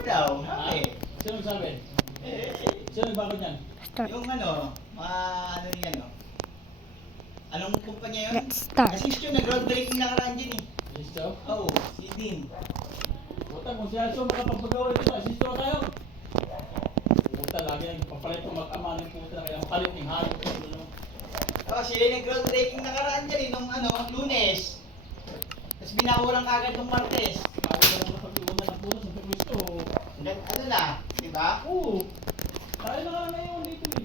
Start daw. Okay. Sino nagsabi? Eh, Sino nagbago niyan? Start. yung ano, ano yan, no? Anong kumpanya yun? Let's start. Assist yun, nag-groundbreaking nakaraan dyan eh. Asisto? Oo, si Dean. Puta, kung si Also makapagpagawa ito, asisto tayo. Puta, lagi nagpapalit kung mag-ama ng puta, kaya mapalit ng halo. Oo, sila yung nag-groundbreaking nakaraan dyan eh, nung ano, Lunes. Tapos binawalan kagad nung Martes. Bago na lang napag-iwanan ng puta sa Kristo. Ano na, di ba? Oo. Tayo na nga ngayon dito eh.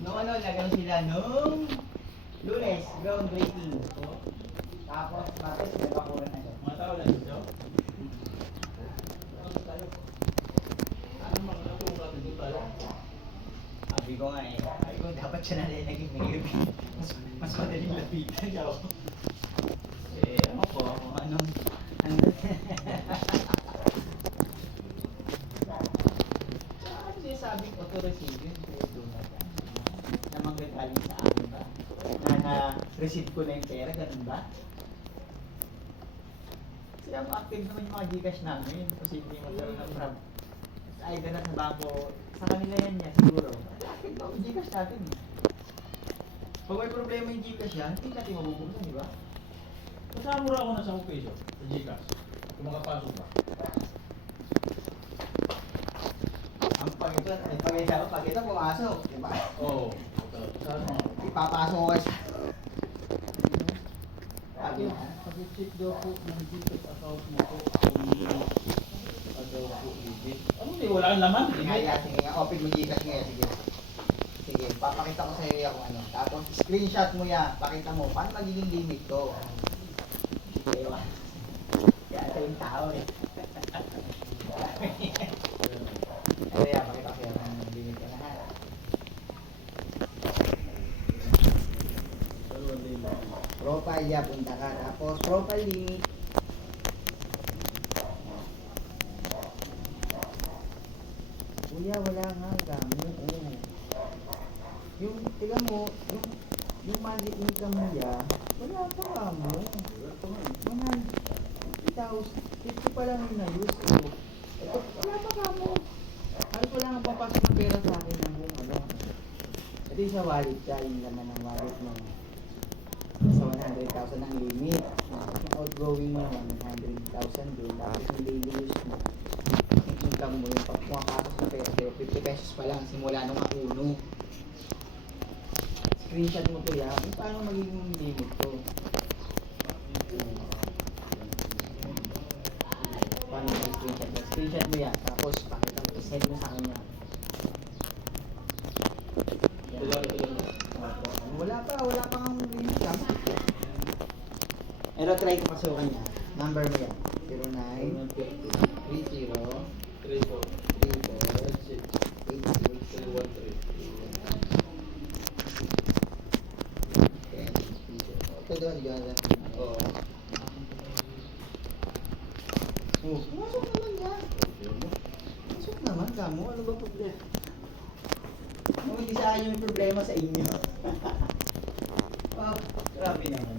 Nung ano, nagano sila nung Lunes, groundbreaking. Tapos, Martes, nagpakulan na siya. Mga tao lang dito. Ano tayo? Ano mga natulong natin dito tayo? Sabi ko nga eh, sabi ko dapat siya na rin naging mayor. Mas madaling lapitan niya ako. Eh, ano po, kung anong... Saan sinasabing auto-receive yun? Na manggagaling sa akin ba? Na-receive ko na yung pera, ganun ba? Sila ang active naman yung mga Gcash namin. Posible magkaroon ng problem. Ay, ganun sa bangko. Sa kanila yan siguro. Active ba ang Gcash natin eh. Pag may problema yung Gcash yan, hindi natin mabubuksan, di ba? Masamura ako na sa peso sa Gcash. Kung makapasok ba? Ang pag ito pumasok, di ba? Oo. Saan mo? Ipapasok ko sa... Sabi Okay. na. Pag-check daw po ng Gcash account mo po kung daw po legit. Ano hindi? Wala kang laman? Sige nga, open mo Gcash ngayon, sige. Sige, papakita ko sa iyo yung ano. Tapos screenshot mo yan, pakita mo, paano magiging limit ko? Diba? Kaya ito yung tao eh. Ano yan, pakita ko sa'yo ang limit ko na ha. Profile ya, punta ka. Tapos profile limit. Kuya, wala nga dami. Oo. Yung, tignan mo, yung monthly income mo ya, wala pa ka mo. 150,000 pa lang yung na-use. Ito, wala pa ka mo. Halos wala nga papasok ng pera sa akin ng ano. Ito yung sa wallet ka, yung laman ng wallet mo. Sa 100,000 ang limit. Yung outgoing mo naman, 100,000 doon. Tapos yung daily use mo. Yung income mo, yung pumapasok na pera sa'yo, 50 pesos pa lang simula nung akuno. Screenshot mo to ya, kung paano magiging limit to. Paano mag-screenshot mo? Screenshot mo yan, tapos pakita mo, send mo sa kanya. Wala pa kang limit ha. Pero try ko pasukan niya. Number mo yan. 09 30 3-4. 8 ito doon, gala. Oo. Pumasok naman yan. Pumasok naman, kamo. Ano ba problema? Kung hindi sa akin yung problema sa inyo. Wow, grabe naman.